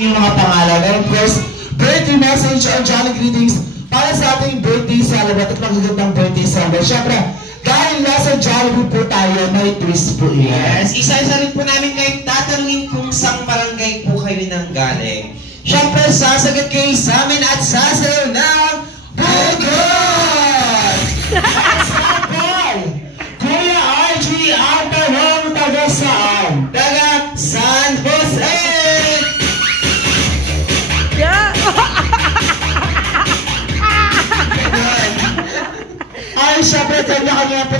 yung mga pangalan. And of course, birthday message or jolly greetings para sa ating birthday celebrant at magagandang birthday celebrant. Siyempre, dahil nasa Jollibee po tayo, may twist po yan. Yes, isa-isa rin po namin kayo tatanungin kung saan barangay po kayo nang galing. Siyempre, sasagot kayo sa amin at sasayaw ng Bugod! Example! Kuya RG, ang tanong taga saan? Taga San Jose! Ay, syempre, tayo na kanya po.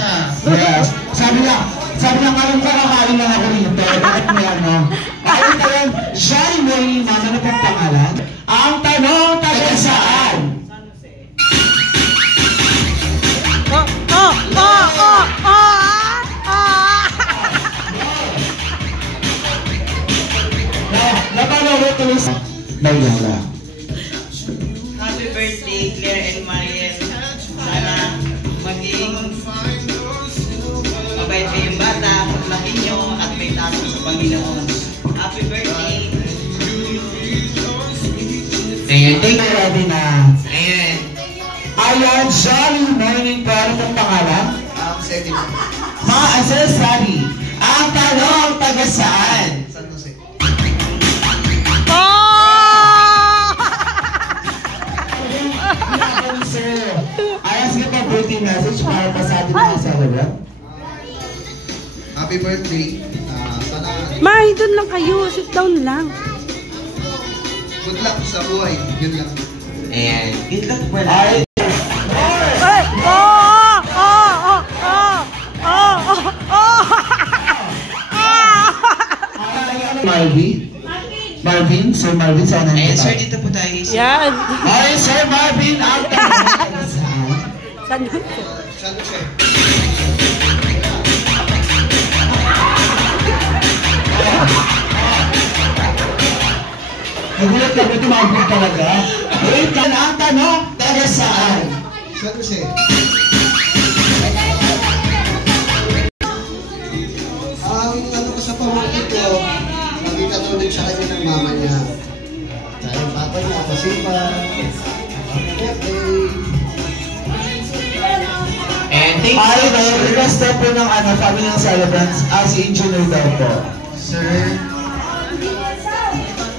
Yes. Sabi na, ngayon kakakain lang ako rito. Bakit mo yan, no? Ay, tayo, Shari Moy, mama na pong pangalan. Ang tanong, taga saan? Napalawa tuloy sa Maylala. Happy birthday, Claire and Mariel. Sana maging mabait kayong bata, paglaki nyo at may taso sa Panginoon. Happy birthday! Ayan, thank you, ready na. Ayan. Ayan, Jolly Morning po. Ano itong pangalan? Sari. Ang tanong, taga saan? San Jose. Ayan, sige po, birthday message para pa sa ating mga celebrant. Happy birthday. Sana May, doon lang kayo. Sit down lang. good luck sa buhay. Yun lang. Ayan. Good luck po lang. Ay, Marvin, Sir Marvin, saan ang Ayan, sir, dito po tayo. Yan. Ay, Sir Marvin, ang tanong. San Jose. San Jose. Nagulat ka ba tumawag talaga? Wait, ang tanong, taga saan? San Jose. Ang ano ko sa pamangkin ko, maging katulad sa kanya ng mama niya. Dahil yung papa niya, kasipag. Happy birthday. And thank you. Ay, request daw po ng family ng celebrants as engineer daw po. Sir,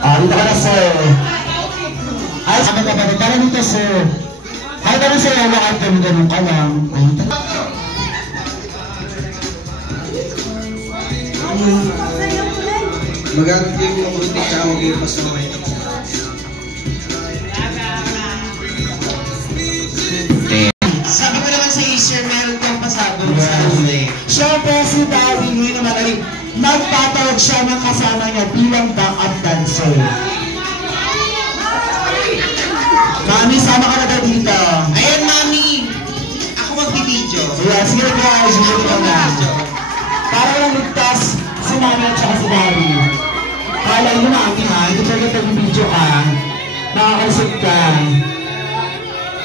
Dito ka na, sir. Ay, sabi ka ba? Tara dito, sir. Ay, tara sir, lakad kami ganun ka lang. Ay, tara. magagalit yung mabuti ka huwag yung masama ito. Sabi ko naman sa Easter, meron kang pasabog sa huli. Siyempre, si Daddy ngayon naman ay magtatawag siya ng kasama niya bilang backup dancer. Mami, sama ka na daw dito. Ayan, mami. Ako magbibideo. Yeah, sige guys, sige ka na. Para lang ligtas si Mami at saka si Daddy. Kala nyo Mami ha, hindi pa rin pag-video ka. Nakakalusot ka.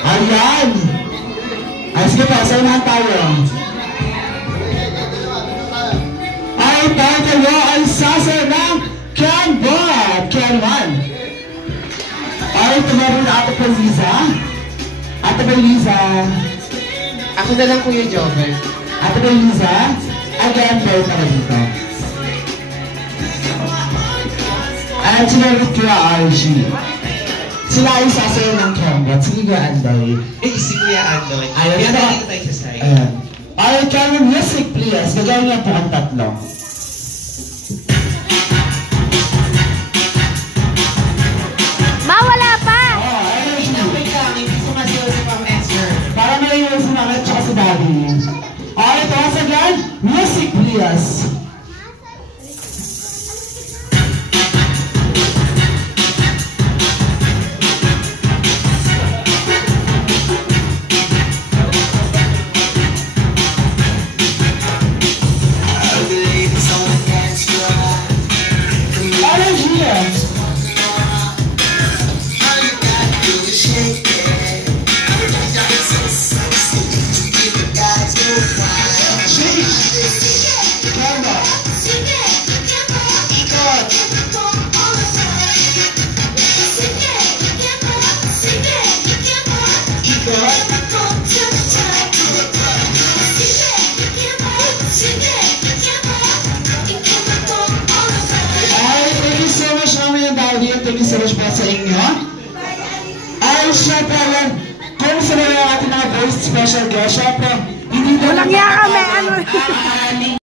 Ayan! Ay, sige pa, sa'yo tayo. Ay, tayo kayo ay sasa ng Canbot! Can-1. Ay, tumarin na Ate Liza. Ate Liza. Ako na lang, Kuya Jover. Ate Liza. Again, boy para dito. At sinarot kaya RG. Sila ay sasayo ng Canbot. Sige ka, Anday. Eh, si Kuya Andoy. Ayun, Kaya diba? dito tayo sa side. Ayan. Ay, Canbot music, please. Gagawin niya po ang tatlo. Mawala pa! Oh, ayun. Wait lang, hindi ko masiyaw si Ma'am Esther. Para malayo si Mama at saka si Daddy. Alright, once again, music please. I believe you so much po sa inyo. Ay, syempre, kung sa mga ating mga voice special guest, syempre, hindi na Walang yaka, may ano.